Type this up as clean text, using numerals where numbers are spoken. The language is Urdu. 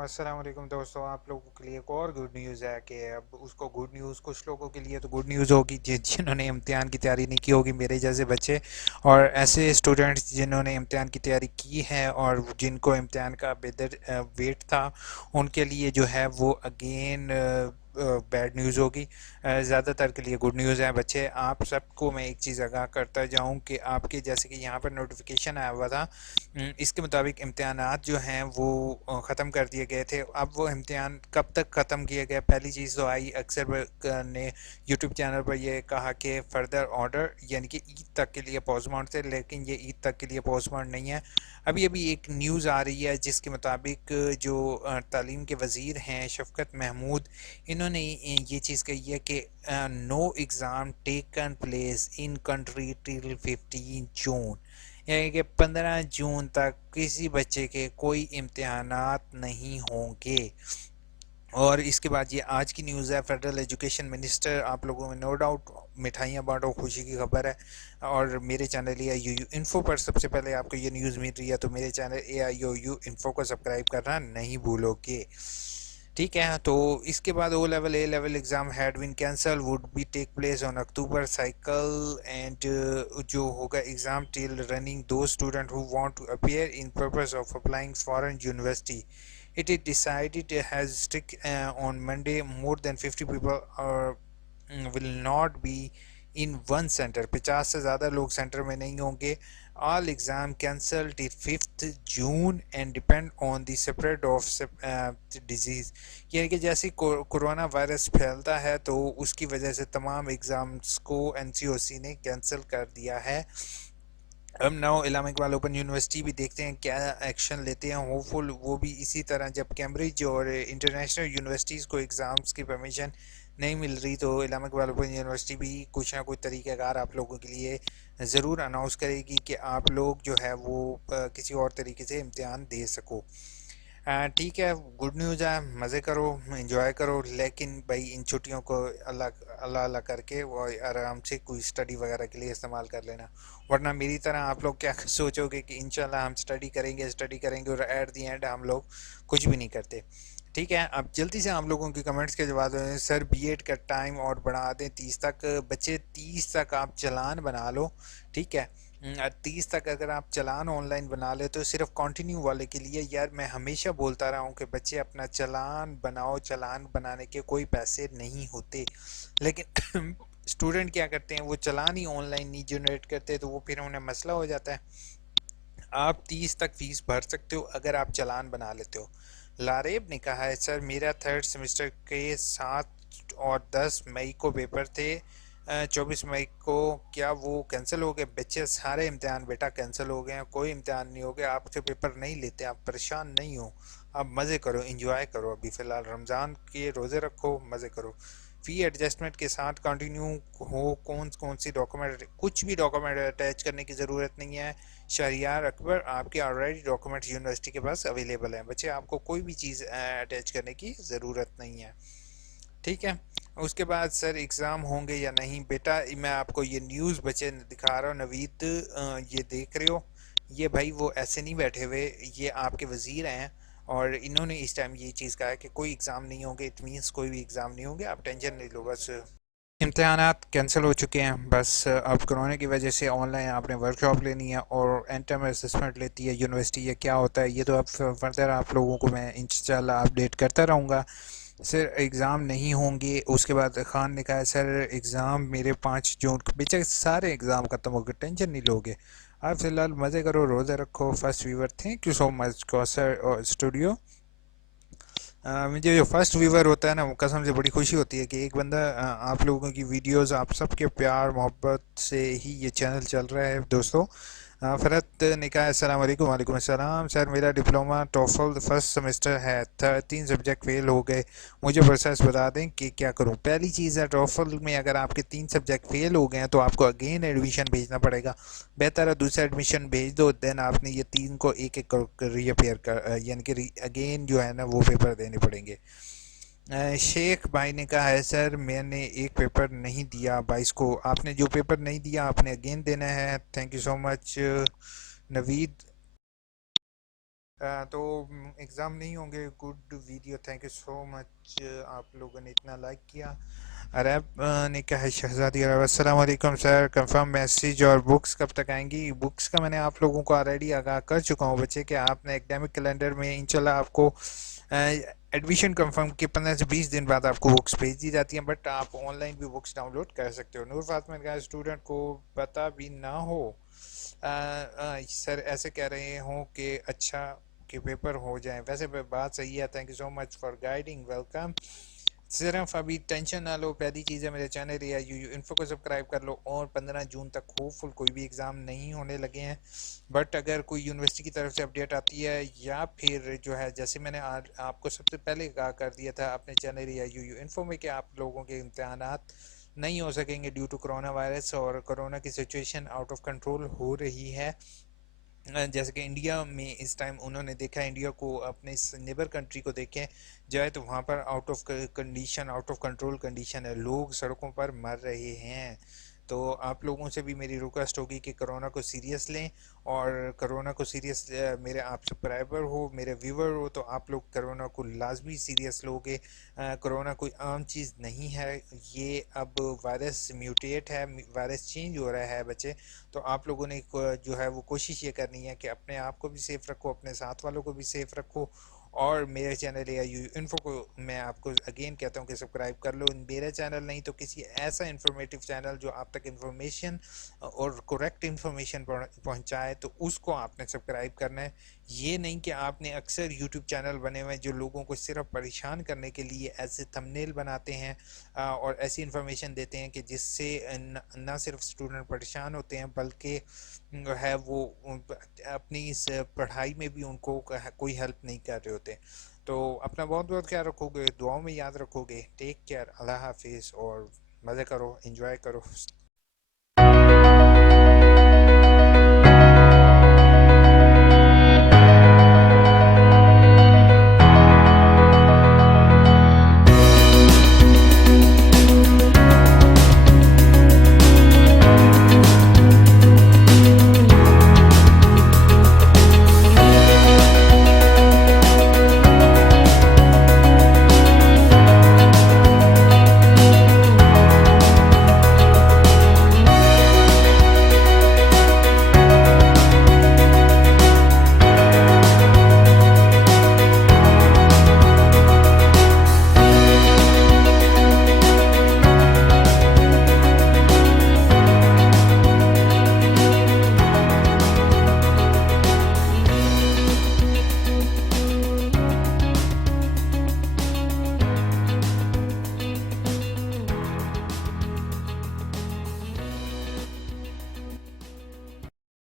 السلام علیکم دوستوں، آپ لوگوں کے لیے ایک اور گڈ نیوز ہے کہ اب اس کو گڈ نیوز کچھ لوگوں کے لیے تو گڈ نیوز ہوگی جنہوں نے امتحان کی تیاری نہیں کی ہوگی، میرے جیسے بچے اور ایسے اسٹوڈنٹس جنہوں نے امتحان کی تیاری کی ہے اور جن کو امتحان کا بہتر ویٹ تھا، ان کے لیے جو ہے وہ اگین بیڈ نیوز ہوگی۔ زیادہ تر کے لیے گڈ نیوز ہے۔ بچے، آپ سب کو میں ایک چیز آگاہ کرتا جاؤں کہ آپ کے جیسے کہ یہاں پر نوٹیفیکیشن آیا ہوا تھا، اس کے مطابق امتحانات جو ہیں وہ ختم کر دیے گئے تھے۔ اب وہ امتحان کب تک ختم کیے گئے؟ پہلی چیز تو آئی، اکثر نے یوٹیوب چینل پر یہ کہا کہ فردر آرڈر یعنی کہ عید تک کے لیے پوسٹ تھے، لیکن یہ عید تک کے لیے پوسٹ نہیں ہے۔ ابھی ابھی ایک نیوز آ رہی ہے جس کے مطابق جو تعلیم کے وزیر ہیں شفقت محمود، انہوں نے یہ چیز کہی ہے کہ no exam taken place in country till 15 June, یعنی کہ 15 جون تک کسی بچے کے کوئی امتحانات نہیں ہوں گے۔ اور اس کے بعد یہ آج کی نیوز ہے، فیڈرل ایجوکیشن منسٹر، آپ لوگوں میں نو ڈاؤٹ مٹھائیاں بانٹو، خوشی کی خبر ہے۔ اور میرے channel A I U U info پر سب سے پہلے آپ کو یہ نیوز مل رہی ہے، تو میرے channel A I U U info کو سبسکرائب کرنا نہیں بھولو گے، ٹھیک ہے؟ تو اس کے بعد O level A level exam had been cancel would be take place on October cycle and جو ہوگا exam till running to student who want to appear in purpose of applying foreign university. It is decided has strict on Monday. More than 50 people will not be in one center. 50 سے زیادہ لوگ سینٹر میں نہیں ہوں گے۔ All exam cancelled till 5th June and depend on the spread of disease. یعنی کہ جیسے کورونا وائرس پھیلتا ہے تو اس کی وجہ سے تمام ایگزامز کو این سی او سی نے کینسل کر دیا ہے۔ اب نو علامہ اقبال اوپن یونیورسٹی بھی دیکھتے ہیں کیا ایکشن لیتے ہیں، ہوپ فل وہ بھی اسی طرح۔ جب کیمبرج اور انٹرنیشنل یونیورسٹیز کو ایگزامز کی پرمیشن نہیں مل رہی تو علامہ اقبال اوپن یونیورسٹی بھی کچھ نہ کچھ طریقہ کار آپ لوگوں کے لیے ضرور اناؤنس کرے گی کہ آپ لوگ جو ہے وہ کسی اور طریقے سے امتحان دے سکو۔ ٹھیک ہے، گڈ نیوز ہے، مزے کرو، انجوائے کرو، لیکن بھائی ان چھٹیوں کو اللہ اللہ اللہ کر کے وہ آرام سے کوئی اسٹڈی وغیرہ کے لیے استعمال کر لینا، ورنہ میری طرح آپ لوگ کیا سوچو گے کہ انشاءاللہ ہم اسٹڈی کریں گے اور ایٹ دی اینڈ ہم لوگ کچھ بھی نہیں کرتے۔ ٹھیک ہے، اب جلدی سے ہم لوگوں کے کمنٹس کے جواب دیں۔ سر بی ایڈ کا ٹائم اور بڑھا دیں 30 تک، بچے 30 تک آپ چلان بنا لو، ٹھیک ہے؟ 30 تک اگر آپ چلان آن لائن بنا لے تو صرف کنٹینیو والے کے لیے، یار میں ہمیشہ بولتا رہا ہوں کہ بچے اپنا چلان بناؤ، چلان بنانے کے کوئی پیسے نہیں ہوتے، لیکن اسٹوڈنٹ کیا کرتے ہیں، وہ چلان ہی آن لائن نہیں جنریٹ کرتے تو وہ پھر انہیں مسئلہ ہو جاتا ہے۔ آپ 30 تک فیس بھر سکتے ہو اگر آپ چلان بنا لیتے ہو۔ لاریب نے کہا ہے سر میرا 3rd سیمسٹر کے 7 اور 10 مئی کو پیپر تھے، 24 مئی کو، کیا وہ کینسل ہو گئے؟ بچے سارے امتحان بیٹا کینسل ہو گئے ہیں، کوئی امتحان نہیں ہو گیا، آپ سے پیپر نہیں لیتے، آپ پریشان نہیں ہو، آپ مزے کرو، انجوائے کرو، ابھی فی الحال رمضان کے روزے رکھو، مزے کرو۔ فی ایڈجسٹمنٹ کے ساتھ کنٹینیو ہو، کون سی ڈاکومنٹ، کچھ بھی ڈاکومنٹ اٹیچ کرنے کی ضرورت نہیں ہے۔ شہریار اکبر، آپ کے آلریڈی ڈاکومنٹ یونیورسٹی کے پاس اویلیبل ہیں، بچے آپ کو کوئی بھی چیز اٹیچ کرنے کی ضرورت نہیں ہے، ٹھیک ہے؟ اس کے بعد سر ایگزام ہوں گے یا نہیں؟ بیٹا میں آپ کو یہ نیوز بچے دکھا رہا ہوں، نوید یہ دیکھ رہے ہو، یہ بھائی وہ ایسے نہیں بیٹھے ہوئے، یہ آپ کے وزیر ہیں اور انہوں نے اس ٹائم یہ چیز کہا ہے کہ کوئی ایگزام نہیں ہوں گے، اٹ مینس کوئی بھی ایگزام نہیں ہوں گے، آپ ٹینشن نہیں لو، بس امتحانات کینسل ہو چکے ہیں، بس اب کرونا کی وجہ سے آن لائن آپ نے ورک شاپ لینی ہے اور اینڈ ٹائم اسسمنٹ لیتی ہے یونیورسٹی، یہ کیا ہوتا ہے یہ تو اب فردر آپ لوگوں کو میں انشاءاللہ اپڈیٹ کرتا رہوں گا۔ سر ایگزام نہیں ہوں گے، اس کے بعد خان نے کہا ہے سر ایگزام میرے 5 جون کو، بیچے سارے ایگزام ختم ہو گئے، ٹینشن نہیں لوگے، آپ فی الحال مزے کرو، روزہ رکھو۔ First viewer thank you so much Kausar studio. مجھے جو فرسٹ ویور ہوتا ہے نا، وہ قسم سے بڑی خوشی ہوتی ہے کہ ایک بندہ آپ لوگوں کی ویڈیوز، آپ سب کے پیار محبت سے ہی یہ چینل چل رہا ہے دوستوں۔ فرحت نے کہا السلام علیکم۔ وعلیکم السلام سر، میرا ڈپلومہ ٹوفل 1st سیمسٹر ہے، 3 سبجیکٹ فیل ہو گئے، مجھے پروسیس بتا دیں کہ کیا کروں؟ پہلی چیز ہے، ٹوفل میں اگر آپ کے 3 سبجیکٹ فیل ہو گئے ہیں تو آپ کو اگین ایڈمیشن بھیجنا پڑے گا، بہتر ہے دوسرا ایڈمیشن بھیج دو، دین آپ نے یہ 3 کو ایک ایک ری اپیئر کر یعنی کہ اگین جو ہے نا وہ پیپر دینے پڑیں گے۔ شیخ بھائی نے کہا ہے سر میں نے ایک پیپر نہیں دیا 22 کو، آپ نے جو پیپر نہیں دیا آپ نے اگین دینا ہے، تھینک یو سو مچ نوید۔ تو ایگزام نہیں ہوں گے. Good video, thank you so much, آپ لوگوں نے اتنا لائک کیا. عرب نے کہا ہے شہزادی عرب, السلام علیکم سر, کنفرم میسیج اور بکس کب تک آئیں گی؟ بکس کا میں نے آپ لوگوں کو آلریڈی آگاہ کر چکا ہوں بچے کہ آپ نے ایکڈیمک کیلنڈر میں انشاءاللہ آپ کو ایڈمیشن کنفرم کے 15 سے 20 دن بعد آپ کو بکس بھیج دی جاتی ہیں, بٹ آپ آن لائن بھی بکس ڈاؤن لوڈ کر سکتے ہو. نور فاطمہ کا اسٹوڈنٹ کو پتہ بھی نہ ہو سر ایسے کہہ رہے ہوں کہ اچھا کہ پیپر ہو جائیں, ویسے بات صحیح ہے. Thank you so much for guiding, welcome. صرف ابھی ٹینشن نہ لو, پہلی چیز ہے میرے چینل یا یو انفو کو سبسکرائب کر لو, اور 15 جون تک ہوپ فل کوئی بھی ایگزام نہیں ہونے لگے ہیں. بٹ اگر کوئی یونیورسٹی کی طرف سے اپڈیٹ آتی ہے, یا پھر جو ہے جیسے میں نے آپ کو سب سے پہلے کہا کر دیا تھا اپنے چینل یا یو انفو میں کہ آپ لوگوں کے امتحانات نہیں ہو سکیں گے ڈیو ٹو کرونا وائرس, اور کرونا کی سچویشن آؤٹ آف کنٹرول ہو رہی ہے. جیسے کہ انڈیا میں اس ٹائم انہوں نے دیکھا, انڈیا کو اپنے نیبر کنٹری کو دیکھیں جائے تو وہاں پر out of condition, out of control condition ہے, لوگ سڑکوں پر مر رہے ہیں. تو آپ لوگوں سے بھی میری ریکویسٹ ہوگی کہ کرونا کو سیریس لیں, اور کرونا کو سیریس, میرے آپ سبسکرائبر ہو, میرے ویور ہو, تو آپ لوگ کرونا کو لازمی سیریس لو گے. کرونا کوئی عام چیز نہیں ہے, یہ اب وائرس میوٹیٹ ہے, وائرس چینج ہو رہا ہے بچے. تو آپ لوگوں نے جو ہے وہ کوشش یہ کرنی ہے کہ اپنے آپ کو بھی سیف رکھو, اپنے ساتھ والوں کو بھی سیف رکھو, اور میرے چینل یا یو انفو کو میں آپ کو اگین کہتا ہوں کہ سبسکرائب کر لو. میرا چینل نہیں تو کسی ایسا انفارمیٹیو چینل جو آپ تک انفارمیشن اور کریکٹ انفارمیشن پہنچائے, تو اس کو آپ نے سبسکرائب کرنا ہے. یہ نہیں کہ آپ نے اکثر یوٹیوب چینل بنے ہوئے جو لوگوں کو صرف پریشان کرنے کے لیے ایسے تھمبنیل بناتے ہیں اور ایسی انفارمیشن دیتے ہیں کہ جس سے نہ صرف اسٹوڈنٹ پریشان ہوتے ہیں, بلکہ ہے وہ اپنی اس پڑھائی میں بھی ان کو کوئی ہیلپ نہیں کر رہے ہوتے. تو اپنا بہت بہت خیال رکھو گے, دعاؤں میں یاد رکھو گے. ٹیک کیئر, اللہ حافظ, اور مزے کرو, انجوائے کرو.